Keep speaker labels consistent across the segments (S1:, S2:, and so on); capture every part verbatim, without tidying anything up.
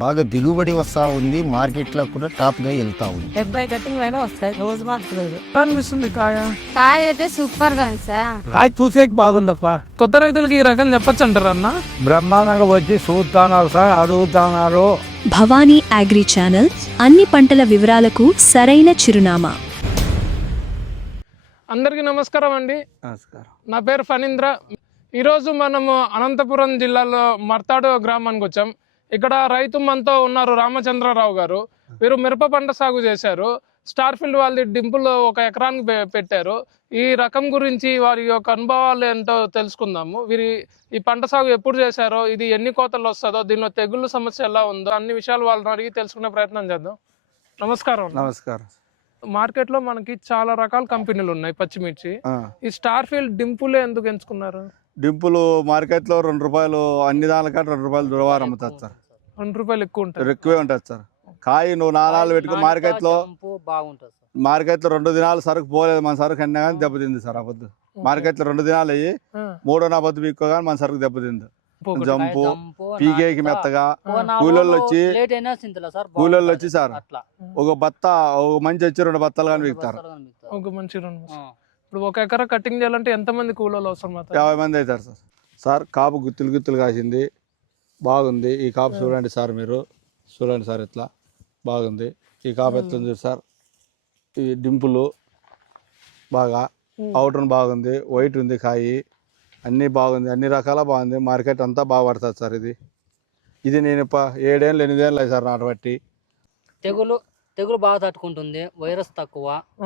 S1: బాగా దిగుబడి వస్తూ ఉంది, మార్కెట్లో కూడా టాప్గా వెళ్తా ఉంది.
S2: డెబ్బై కటింగ్ అయినా వస్తాయి రోజు మాత్రం.
S3: అనిపిస్తుంది కాయ
S2: కాయ అయితే సూపర్ గా ఉంది సార్.
S3: కాయ చూసేకి బాగుందప్ప. కొత్త రైతులకి ఈ రకం చెప్పచ్చు అంటారు అన్న?
S4: బ్రహ్మాండంగా వచ్చి చూస్తున్నారు సార్, అడుగుతున్నారు.
S5: భవానీ అగ్రి ఛానల్ అన్ని పంటల వివరాలకు సరైన చిరునామా.
S3: అందరికీ నమస్కారం అండి.
S4: నమస్కారం.
S3: నా పేరు ఫణీంద్ర. ఈరోజు మనము అనంతపురం జిల్లాలో మర్తాడు గ్రామానికి వచ్చాం. ఇక్కడ రైతు మనతో ఉన్నారు రామచంద్రరావు గారు. వీరు మిరప పంట సాగు చేశారు. స్టార్ ఫీల్డ్ వాళ్ళది డింపుల్ ఒక ఎకరానికి పెట్టారు. ఈ రకం గురించి వారి యొక్క అనుభవాలు ఏంటో తెలుసుకుందాము. వీరి ఈ పంట సాగు ఎప్పుడు చేశారో, ఇది ఎన్ని కోతలు వస్తుందో, దీనిలో తెగుళ్ళ సమస్య ఎలా ఉందో, అన్ని విషయాలు వాళ్ళని అడిగి తెలుసుకునే ప్రయత్నం చేద్దాం. నమస్కారం.
S4: నమస్కారం.
S3: మార్కెట్ లో మనకి చాలా రకాల కంపెనీలు ఉన్నాయి పచ్చిమిర్చి. ఈ స్టార్ ఫీల్డ్ డింపుల్ ఎందుకు ఎంచుకున్నారు?
S4: డింపుల్ మార్కెట్ లో రెండు రూపాయలు అన్ని దానికంటే రెండు రూపాయలు దురవారం అమ్ముతుంది సార్.
S3: రెండు రూపాయలు ఎక్కువ ఉంటుంది.
S4: ఎక్కువే ఉంటుంది సార్. కాయ నువ్వు నాలుగు పెట్టుకో మార్కెట్ లో
S6: బాగుంటుంది.
S4: మార్కెట్ లో రెండు దినాలు సరుకు పోలేదు, మన సరుకు అన్నా కానీ దెబ్బతింది సార్. అబద్దు మార్కెట్ లో రెండు దినాలు అయ్యి మూడో నా బద్దు పీక్కో కానీ మన సరుకు దెబ్బతింది. జంపు పీకేకి మెత్తగా కూలోళ్ళు వచ్చి కూలోళ్ళు వచ్చి సార్ ఒక బత్త ఒక మంచి వచ్చి రెండు బత్తాలు కానీ పీకుతారు.
S3: ఒక మంచి రెండు ఇప్పుడు ఒక ఎకరా కటింగ్ చేయాలంటే ఎంత మంది కూలోళ్ళు అవసరం?
S4: యాభై మంది అవుతారు సార్. సార్ కాపు గుత్తులు గుత్తులు కాసింది, బాగుంది. ఈ కాపు చూడండి సార్, మీరు చూడండి సార్, ఇట్లా బాగుంది. ఈ కాపు ఎట్లుంది సార్. ఈ డింపులు బాగా అవుటర్ బాగుంది, వైట్ ఉంది, కాయి అన్నీ బాగుంది, అన్ని రకాల బాగుంది. మార్కెట్ అంతా బాగా పడుతుంది సార్. ఇది ఇది నేను ఏడేళ్ళు ఎనిమిదేళ్ళు అయ్యి సార్ నాటు బట్టి.
S6: తెగులు తెగులు బాగా తట్టుకుంటుంది, వైరస్ తక్కువ.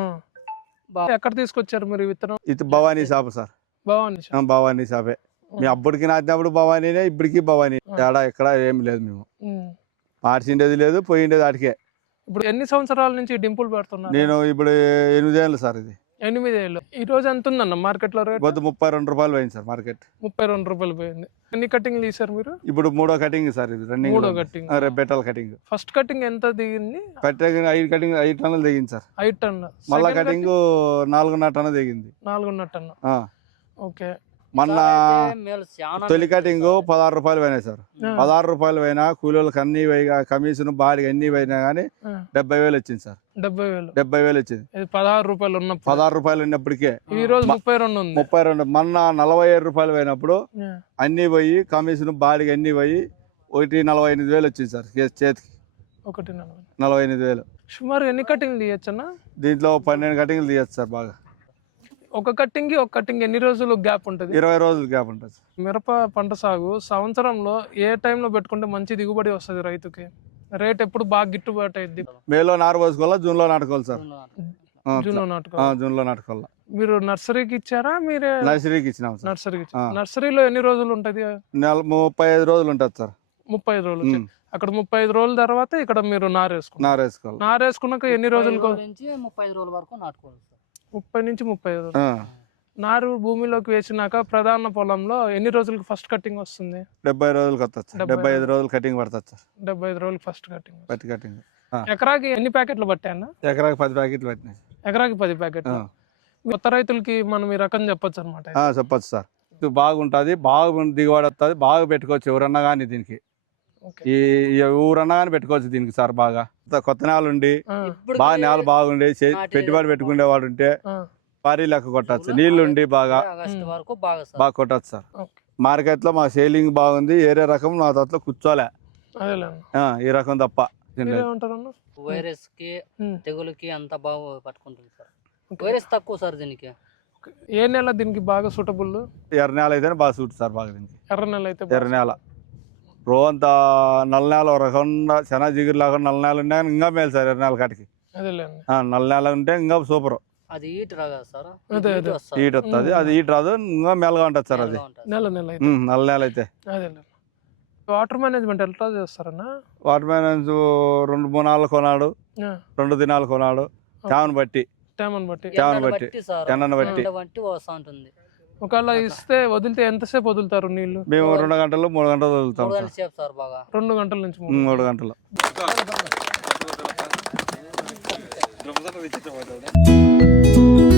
S3: ఎక్కడ తీసుకొచ్చారు మీరు విత్తనం?
S4: ఇది భవానీ షాపు సార్.
S3: భవానీ
S4: భవానీ షాపే. మీ అప్పటికి నాటినప్పుడు భవానీనే, ఇప్పటికి భవానీ. తేడా ఎక్కడ ఏం లేదు. మేము మార్చిండేది లేదు, పోయిండేది ఆటికే.
S3: ఇప్పుడు ఎన్ని సంవత్సరాల నుంచి డింపుల్ పెడుతున్నారు?
S4: నేను ఇప్పుడు ఎనిమిదేళ్ళు సార్. ఇది
S3: ఎనిమిది ఏళ్ళు. ఈ రోజు ఎంత ఉందన్న మార్కెట్ లో రేట్?
S4: కొద్ది ముప్పై రెండు రూపాయలు పోయింది సార్ మార్కెట్.
S3: ముప్పై రెండు రూపాయలు పోయింది. ఎన్ని కటింగ్ తీసారు మీరు?
S4: ఇప్పుడు మూడో కటింగ్ సార్. ఇది రన్నింగ్
S3: మూడో కటింగ్.
S4: రేపు బెట్టల కటింగ్.
S3: ఫస్ట్ కటింగ్ ఎంత దిగింది?
S4: కటింగ్ ఐదు కటింగ్ ఐదు టన్నులు దిగింది సార్.
S3: ఐదు టన్ను.
S4: మళ్ళా కటింగ్ నాలుగున్నర టన్ను దిగింది.
S3: నాలుగున్నర టన్ను. ఓకే.
S4: మొన్న తొలి కటింగ్ పదహారు రూపాయలు పోయినాయి సార్. పదహారు రూపాయలు పోయినా కూలీలకు అన్ని పోయిగా కమిషన్ బాడీకి అన్ని పోయినా కానీ డెబ్బై వేలు వచ్చింది సార్. డెబ్బై వేలు డెబ్బై వేలు వచ్చింది.
S3: పదహారు రూపాయలు ఉన్న
S4: పదహారు రూపాయలు ఉన్నప్పటికే
S3: ఈ రోజు ముప్పై రెండు ఉంది.
S4: ముప్పై రెండు మొన్న నలభై ఏడు రూపాయలు పోయినప్పుడు అన్ని పోయి కమిషన్ బాడీకి అన్ని పోయి ఒకటి నలభై ఎనిమిది వేలు వచ్చింది సార్ చేతికి.
S3: ఒకటి నలభై
S4: నలభై ఎనిమిది వేలు.
S3: సుమారు ఎన్ని కటింగ్ తీయచ్చన్నా?
S4: దీంట్లో పన్నెండు కటింగ్లు తీయచ్చు సార్. బాగా
S3: ఒక కట్టింగ్ ఒక కట్టింగ్ ఎన్ని రోజులు గ్యాప్ ఉంటుంది?
S4: ఇరవై రోజులు గ్యాప్ ఉంటుంది.
S3: మిరప పంట సాగు సంవత్సరంలో ఏ టైంలో పెట్టుకుంటే మంచి దిగుబడి వస్తుంది రైతుకి? రేట్ ఎప్పుడు బాగా గిట్టుబాటు అయింది?
S4: మేలో నారు పోసుకోవాలా, జూన్ లో నాటుకోవాలి సార్.
S3: జూన్ లో నాటుకోవాలి.
S4: జూన్ లో నాటుకోవాలా.
S3: మీరు నర్సరీకి ఇచ్చారా? మీరే
S4: నర్సరీకి ఇచ్చినాం సార్.
S3: నర్సరీకి. నర్సరీలో ఎన్ని రోజులు ఉంటది?
S4: ముప్పై ఐదు రోజులు ఉంటుంది సార్.
S3: ముప్పై ఐదు రోజులు. అక్కడ ముప్పై ఐదు రోజుల తర్వాత ఇక్కడ మీరు నారేసుకోవాలి.
S4: నారేసుకోవాలి.
S3: నారేసుకున్నాక ఎన్ని రోజులకు?
S6: ముప్పై ఐదు రోజుల వరకు నాటుకోవాలి.
S3: ముప్పై నుంచి ముప్పై ఐదు రోజులు. నారు భూమిలోకి వేసినాక ప్రధాన పొలంలో ఎన్ని రోజులకు ఫస్ట్ కటింగ్ వస్తుంది?
S4: డెబ్బై రోజులకు వస్తుంది. డెబ్బై ఐదు రోజులు కటింగ్ పడుతుంది సార్.
S3: డెబ్బై ఐదు రోజులు ఫస్ట్ కటింగ్.
S4: పత్తి కటింగ్.
S3: ఎకరాకి ఎన్ని ప్యాకెట్లు పట్టాయన్నా?
S4: ఎకరాకి పది ప్యాకెట్లు పట్టినాయి.
S3: ఎకరాకి పది ప్యాకెట్లు. కొత్త రైతులకి మనం ఈ రకం చెప్పొచ్చు అనమాట.
S4: చెప్పచ్చు సార్. ఇది బాగుంటుంది, బాగా దిగుబడి వస్తుంది, బాగా పెట్టుకోవచ్చు ఎవరన్నా కానీ. దీనికి ఈ ఊరన్నా కానీ పెట్టుకోవచ్చు దీనికి సార్. బాగా కొత్త నేల ఉండి బాగా నేల బాగుండి పెట్టుబడి పెట్టుకునే వాడు ఉంటే భారీ లెక్క కొట్టచ్చు. నీళ్లు ఉండి బాగా బాగా కొట్టచ్చు సార్. మార్కెట్ లో మా సేలింగ్ బాగుంది. ఏరే రకం నా దాంట్లో కూర్చోలే ఈ రకం తప్ప.
S6: వైరస్ కి తెగులుకి అంత బాగా పట్టుకుంటుంది సార్. వైరస్ తక్కువ సార్ దీనికి.
S3: ఏ నెల దీనికి బాగా సూటబుల్?
S4: ఎర్ర నేల అయితేనే బాగా సూట్ సార్. బాగా దీనికి
S3: ఎర్ర నెల అయితే.
S4: ఎర్ర నేల రోజంతా నల్ల నేల ఒక రకం చాలా జిగురు లేకుండా నల్ల నేల ఉంటే ఇంకా మేలు సార్. ఎర్ర నేల కాటికి నల్ల నేల ఉంటే ఇంకా సూపర్.
S6: అది ఈట్ రాగా సార్.
S4: ఈట్ వస్తుంది. అది ఈట్ రాదు, ఇంకా మెల్లగా ఉంటుంది సార్. అది
S3: నెల నెల
S4: నల్ల నేల అయితే.
S3: వాటర్ మేనేజ్మెంట్ ఎట్లా చేస్తారన్నా?
S4: వాటర్ మేనేజ్ రెండు మూడు నాలుగు కొనాడు, రెండు దినాలు కొనాడు. తేమను బట్టి
S3: తేమను బట్టి
S4: తేమను బట్టి ఎండను బట్టి
S6: వస్తూ ఉంటుంది.
S3: ఒకవేళ ఇస్తే వదిలితే ఎంతసేపు వదులుతారు నీళ్లు?
S4: మేము రెండు గంటలు మూడు గంటలు వదులుతాం
S6: సార్. బాగా
S3: రెండు గంటల నుంచి
S4: మూడు గంటలు.
S7: Thank you.